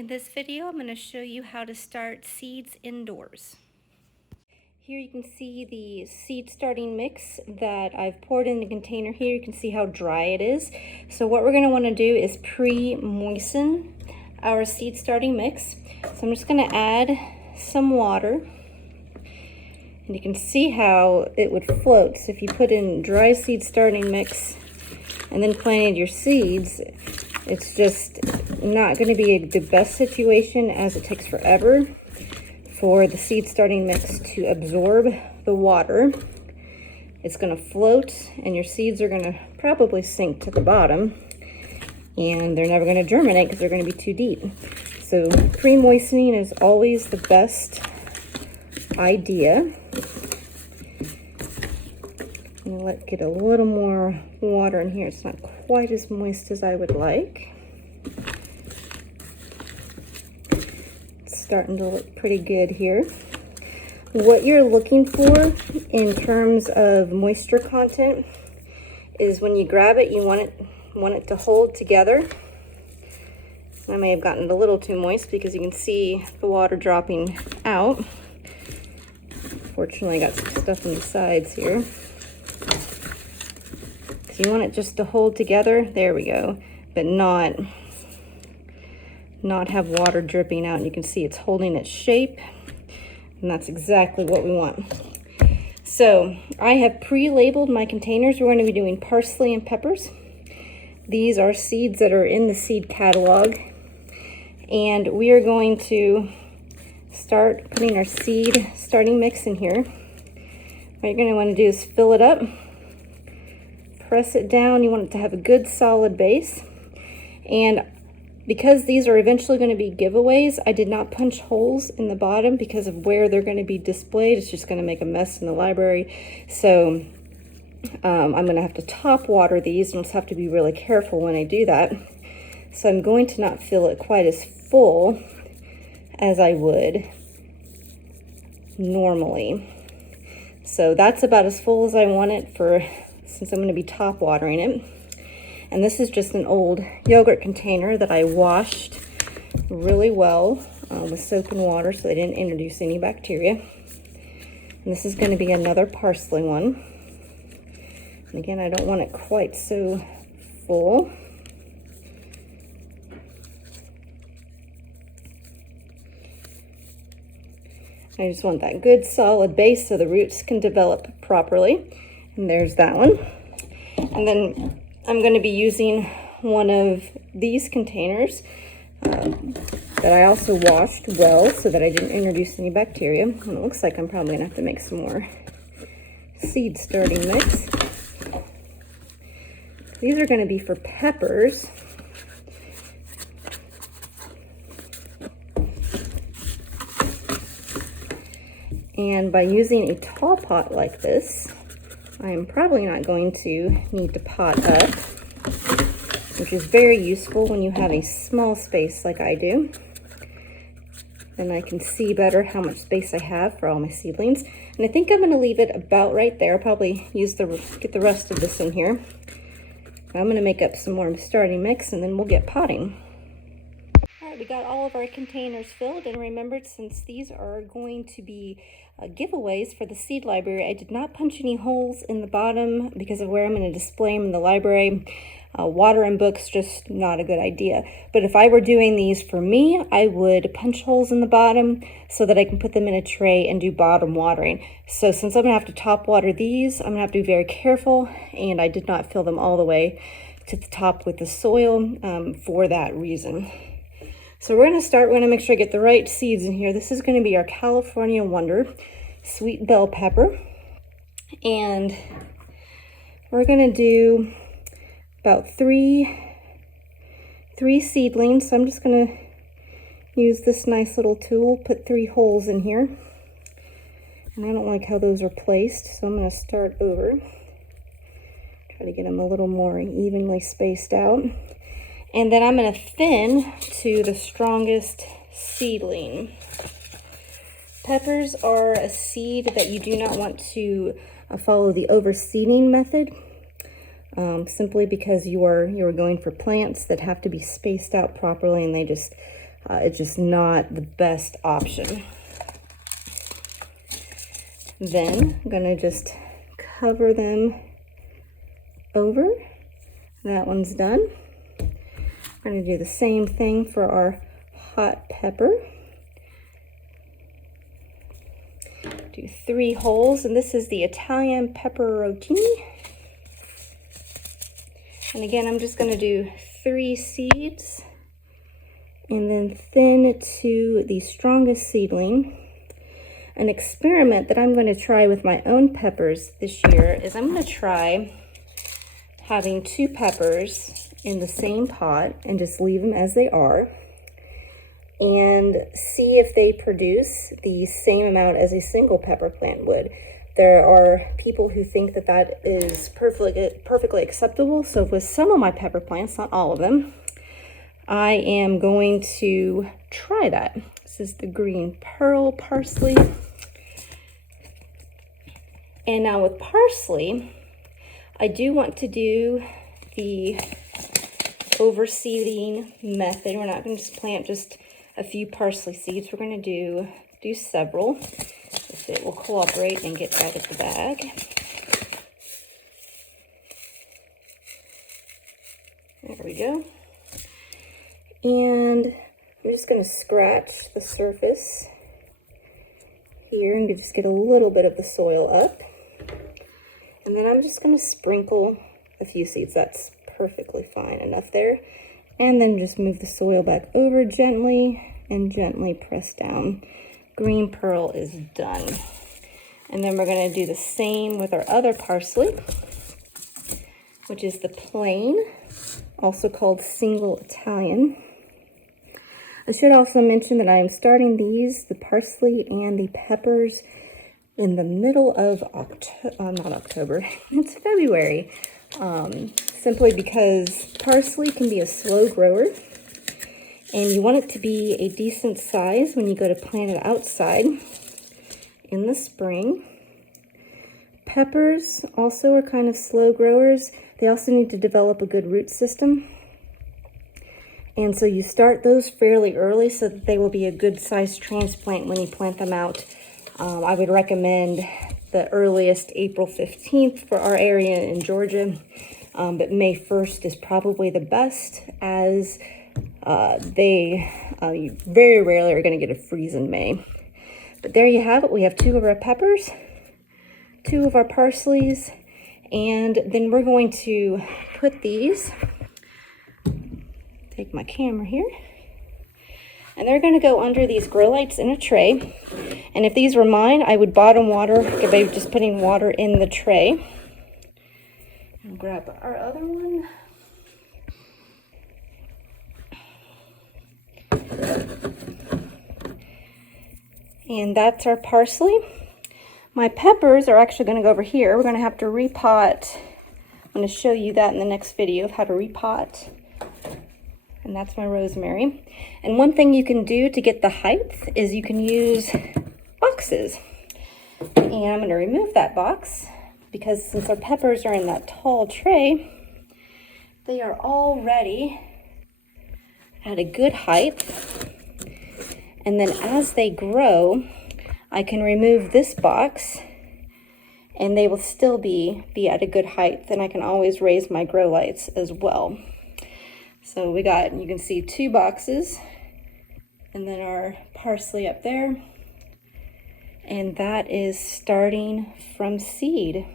In this video, I'm going to show you how to start seeds indoors. Here you can see the seed starting mix that I've poured in the container here. You can see how dry it is. So what we're going to want to do is pre-moisten our seed starting mix. So I'm just going to add some water. And you can see how it would float. So if you put in dry seed starting mix and then planted your seeds, it's just not going to be the best situation, as it takes forever for the seed starting mix to absorb the water. It's going to float and your seeds are going to probably sink to the bottom, and they're never going to germinate because they're going to be too deep. So pre-moistening is always the best idea. I'm going to get a little more water in here. It's not quite as moist as I would like. It's starting to look pretty good here. What you're looking for in terms of moisture content is when you grab it, you want it to hold together. I may have gotten it a little too moist because you can see the water dropping out. Fortunately, I got some stuff on the sides here. So you want it just to hold together. There we go. But not have water dripping out. And you can see it's holding its shape. And that's exactly what we want. So I have pre-labeled my containers. We're going to be doing parsley and peppers. These are seeds that are in the seed catalog. And we are going to start putting our seed starting mix in here. What you're going to want to do is fill it up. Press it down. You want it to have a good solid base. And because these are eventually going to be giveaways, I did not punch holes in the bottom because of where they're going to be displayed. It's just going to make a mess in the library. So I'm going to have to top water these, and I'll just have to be really careful when I do that. So I'm going to not fill it quite as full as I would normally. So that's about as full as I want it since I'm going to be top watering it. And this is just an old yogurt container that I washed really well with soap and water so they didn't introduce any bacteria. And this is going to be another parsley one. And again, I don't want it quite so full. I just want that good solid base so the roots can develop properly. And there's that one. And then I'm going to be using one of these containers that I also washed well so that I didn't introduce any bacteria. And it looks like I'm probably going to have to make some more seed starting mix. These are going to be for peppers. And by using a tall pot like this, I am probably not going to need to pot up, which is very useful when you have a small space like I do. Then I can see better how much space I have for all my seedlings. And I think I'm going to leave it about right there. I'll probably get the rest of this in here. I'm going to make up some more starting mix, and then we'll get potting. All right, we got all of our containers filled, and remember, since these are going to be giveaways for the seed library, I did not punch any holes in the bottom because of where I'm going to display them in the library. Water and books, just not a good idea. But if I were doing these for me, I would punch holes in the bottom so that I can put them in a tray and do bottom watering. So since I'm going to have to top water these, I'm going to have to be very careful, and I did not fill them all the way to the top with the soil for that reason. So we're going to make sure I get the right seeds in here. This is going to be our California Wonder sweet bell pepper. And we're going to do about three seedlings. So I'm just going to use this nice little tool, put 3 holes in here. And I don't like how those are placed, so I'm going to start over. Try to get them a little more evenly spaced out. And then I'm going to thin to the strongest seedling. Peppers are a seed that you do not want to follow the overseeding method. simply because you are going for plants that have to be spaced out properly, and they just It's just not the best option. Then I'm gonna just cover them over. That one's done. We're gonna do the same thing for our hot pepper. Do 3 holes, and this is the Italian pepperoni. And again, I'm just gonna do 3 seeds and then thin to the strongest seedling. An experiment that I'm gonna try with my own peppers this year is I'm gonna try having 2 peppers in the same pot and just leave them as they are and see if they produce the same amount as a single pepper plant would. There are people who think that that is perfectly acceptable. So with some of my pepper plants, not all of them, I am going to try that. This is the green pearl parsley. And now with parsley, I do want to do the overseeding method. We're not going to just plant just a few parsley seeds. We're going to do several, if it will cooperate and get out of the bag. There we go. And I'm just going to scratch the surface here and just get a little bit of the soil up. And then I'm just going to sprinkle a few seeds. That's perfectly fine enough there. And then just move the soil back over gently and gently press down. Green pearl is done. And then we're going to do the same with our other parsley, which is the plain, also called single Italian. I should also mention that I am starting these, the parsley and the peppers, in the middle of it's February. Simply because parsley can be a slow grower and you want it to be a decent size when you go to plant it outside in the spring. Peppers also are kind of slow growers. They also need to develop a good root system. And so you start those fairly early so that they will be a good sized transplant when you plant them out. I would recommend the earliest April 15th for our area in Georgia, but May 1st is probably the best, as you very rarely are going to get a freeze in May. But there you have it. We have 2 of our peppers, 2 of our parsleys, and then we're going to put these, take my camera here, and they're going to go under these grow lights in a tray. And if these were mine, I would bottom water by just putting water in the tray. And grab our other one. And that's our parsley. My peppers are actually going to go over here. We're going to have to repot. I'm going to show you that in the next video of how to repot. And that's my rosemary. And one thing you can do to get the height is you can use boxes. And I'm going to remove that box because since our peppers are in that tall tray, they are already at a good height. And then as they grow, I can remove this box and they will still be at a good height. Then I can always raise my grow lights as well. So we got, you can see 2 boxes and then our parsley up there. And that is starting from seed.